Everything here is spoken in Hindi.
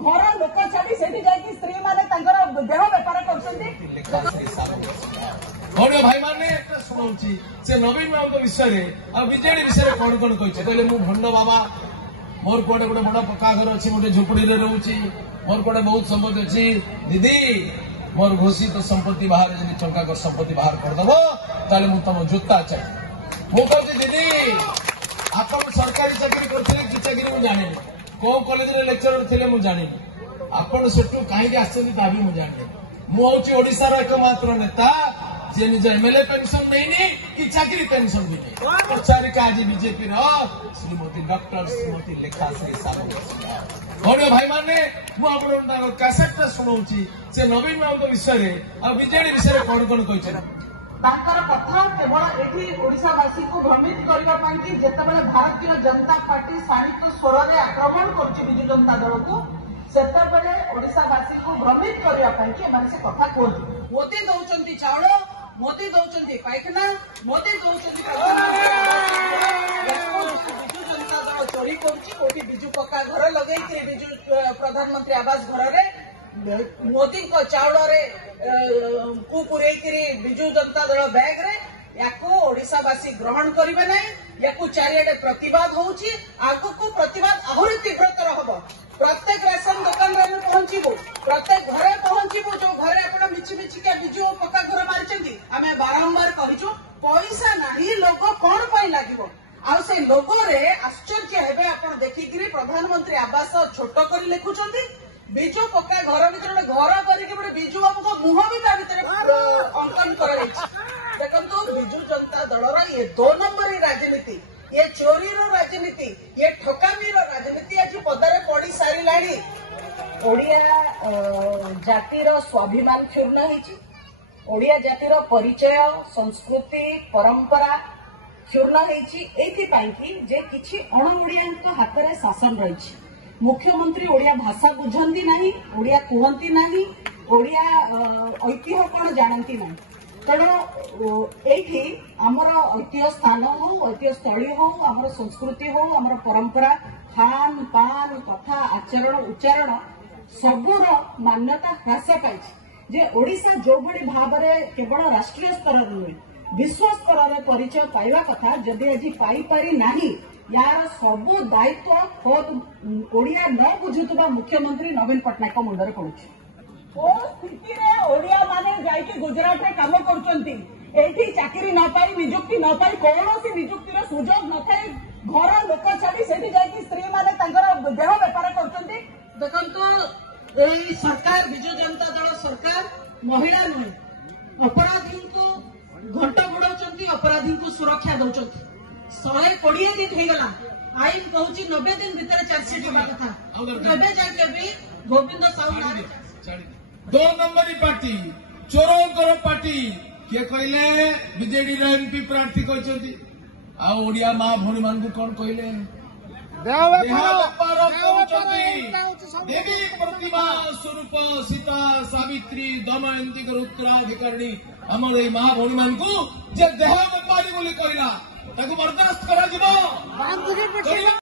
घर लोक छाड़ी से स्त्री मैंने देह बेपार कर भाई मैंने शुणाऊँ से नवीन बाबू विषय विजेडी विषय कौन कौन कहले मु भंड बाबा मोर कौटे गोटे बड़ पक्का घर अच्छी गोटे झुपड़ी रोचे मोर कौटे बहुत संपत्ति अच्छी दीदी मोर घोषित संपत्ति बाहर जब टंका संपत्ति बाहर करदेव ताले मु तुम जोता चाहिए मु कहूँ दीदी आप सरकारी चाकरी करते कि चाकरी मुझे जानी कौ कॉलेज लेक्चरर थे मुझे जानी आपण सेठू कहीं आसती मुझे जानी मुझे ओडार एकमात्र नेता जे निज एमएलए पेंशन नहीं कि चाकरी पेंशन भी नहीं प्रचारिका आज बीजेपी श्रीमती डॉक्टर श्रीमती लेखा श्री साहू भाई मैंने मुझे कैसेट शुणाऊँ से नवीन बाबू विषय विजेडी विषय कौन कौन कहते कथा केवल ये ओडावासी को भ्रमित करने जितेबाला भारतीय जनता पार्टी साहित्य स्वर में आक्रमण कर विजु जनता दल को सेतबेले ओडावासी को भ्रमित करने से कथा कहते मोदी दौरान चाउल मोदी दौरान पायखाना मोदी दौरान विजु जनता दल चोरी करोटी विजु पक्का घर लगे विजु प्रधानमंत्री आवास घर मोदी चाउल को विजु जनता दल बैग रे ओडावासी ग्रहण करेंगे ना या चारिड़े प्रतिवाद होगी आग को प्रतिवाद आहरी तीव्रतर हम प्रत्येक राशन दुकान में पहुंचबू प्रत्येक घरे पहुंचबू जो घरे आप मिछिमिछिका विजु पक्का घर मारी आम बारंबार कहूँ पैसा नहीं लोग कौन पर लगे से लोग आश्चर्य हे आप देखिकी प्रधानमंत्री आवास छोट कर लिखुंट विजु पक्का घर भर घर करके विजु बाबू को मुह भी अंकन कर देखो विजु जनता दल ये 2 नंबर राजनीति ये चोरी राजनीति ये ठकामी राजनीति आज पदारे पड़ी सारा ओडिया जातिर स्वाभिमान क्षुण्ण होती ओडिया जातिर परिचय संस्कृति परंपरा क्षुण्ण होती जे किछि अण ओडिया हाथ में शासन रही मुख्यमंत्री ओडिया भाषा बुझंती नहीं ओडिया कहती नहीं ओडिया ऐतिह्य कौन जानती नहीं तेणु ये आमर ऐतिह्य स्थान हो ऐतिह्य स्थली हो आमर संस्कृति हो आमर परंपरा खान पान कथा आचरण उच्चारण सबूर मान्यता ह्रास पाई जे ओडिशा जो भली भाव में केवल राष्ट्रीय स्तर नुहे विश्व स्तर में परिचय पाइबा कथा जदि आज पाई नहीं यार सबू दायित्व खुद ओडिया न बुझुवा मुख्यमंत्री नवीन पट्टनायक मुंडरे पड़ुछि स्थिति ओडिया माने जाइके गुजरात में काम कर चाकरी न पाई निजुक्ति न पाई कौन निजुक्तिर सुजोग न थाए घर लोक छाड़ी से स्त्री मैंने देह बेपार कर देखो सरकार विजु जनता दल सरकार महिला नुहे अपराधी को घंट बुड़ाउछंती अपराधी को सुरक्षा दौरान 120 दिन होगला आईन कहूँ 90 दिन भीतर चार्जसीट होगा कथा एवं जाके भी गोविंद साहू 2 नंबरी पार्टी चोरों पार्टी किए कहले बीजेडी एमपी प्रार्थी कहते आड़िया माँ भौणी मान कौन कहले देवी प्रतिमा स्वरूप सीता सावित्री दमयंती उत्तराधिकारी आम माँ भौणी मान देह बेपारी बोली कहला बर्दाश्त करा